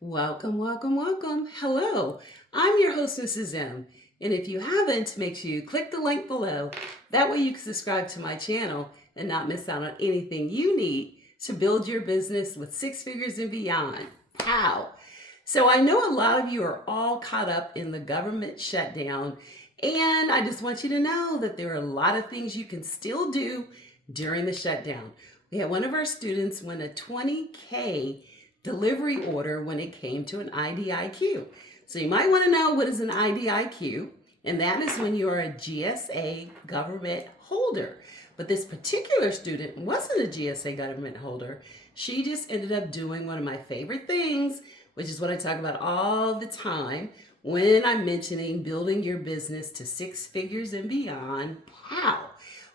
Welcome, welcome, welcome. Hello, I'm your host, Mrs. M. And if you haven't, make sure you click the link below. That way you can subscribe to my channel and not miss out on anything you need to build your business with six figures and beyond. Pow! So I know a lot of you are all caught up in the government shutdown, and I just want you to know that there are a lot of things you can still do during the shutdown. We had one of our students win a $20K delivery order when it came to an IDIQ. So you might want to know what is an IDIQ, and that is when you're a GSA government holder. But this particular student wasn't a GSA government holder. She just ended up doing one of my favorite things, which is what I talk about all the time when I'm mentioning building your business to six figures and beyond. How?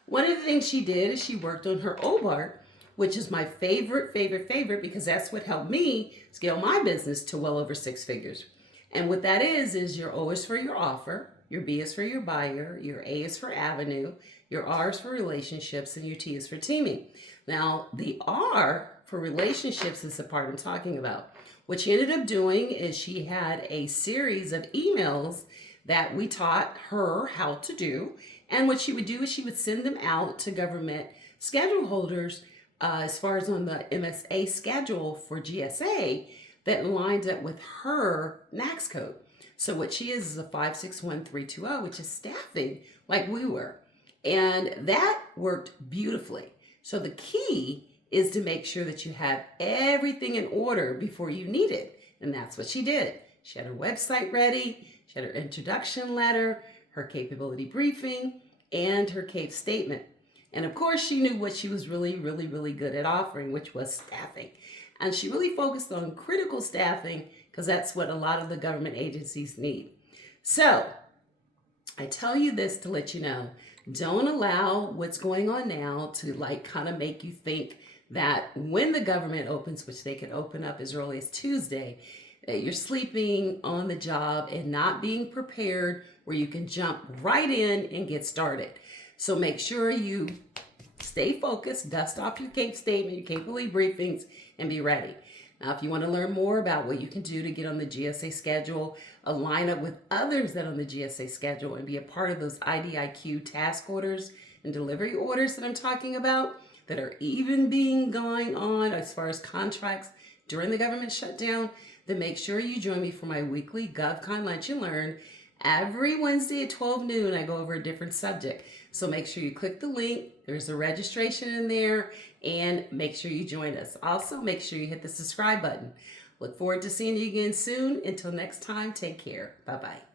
One of the things she did is she worked on her OBART, which is my favorite because that's what helped me scale my business to well over six figures. And what that is your O is for your offer, your B is for your buyer, your A is for avenue, your R is for relationships, and your T is for teaming. Now, the R for relationships is the part I'm talking about. What she ended up doing is she had a series of emails that we taught her how to do. And what she would do is she would send them out to government schedule holders as far as on the MSA schedule for GSA that lined up with her NAICS code. So what she is a 561320, which is staffing like we were. And that worked beautifully. So the key is to make sure that you have everything in order before you need it. And that's what she did. She had her website ready, she had her introduction letter, her capability briefing, and her CAPE statement. And of course, she knew what she was really good at offering, which was staffing. And she really focused on critical staffing because that's what a lot of the government agencies need. So I tell you this to let you know, don't allow what's going on now to kind of make you think that when the government opens, which they can open up as early as Tuesday, that you're sleeping on the job and not being prepared where you can jump right in and get started. So make sure you stay focused, dust off your CAPE statement, your capability briefings, and be ready. Now, if you want to learn more about what you can do to get on the GSA schedule, align up with others that are on the GSA schedule, and be a part of those IDIQ task orders and delivery orders that I'm talking about that are even being going on as far as contracts during the government shutdown, then make sure you join me for my weekly GovCon Lunch and Learn. Every Wednesday at 12 noon, I go over a different subject. So make sure you click the link. There's a registration in there, and make sure you join us. Also, make sure you hit the subscribe button. Look forward to seeing you again soon. Until next time, take care. Bye-bye.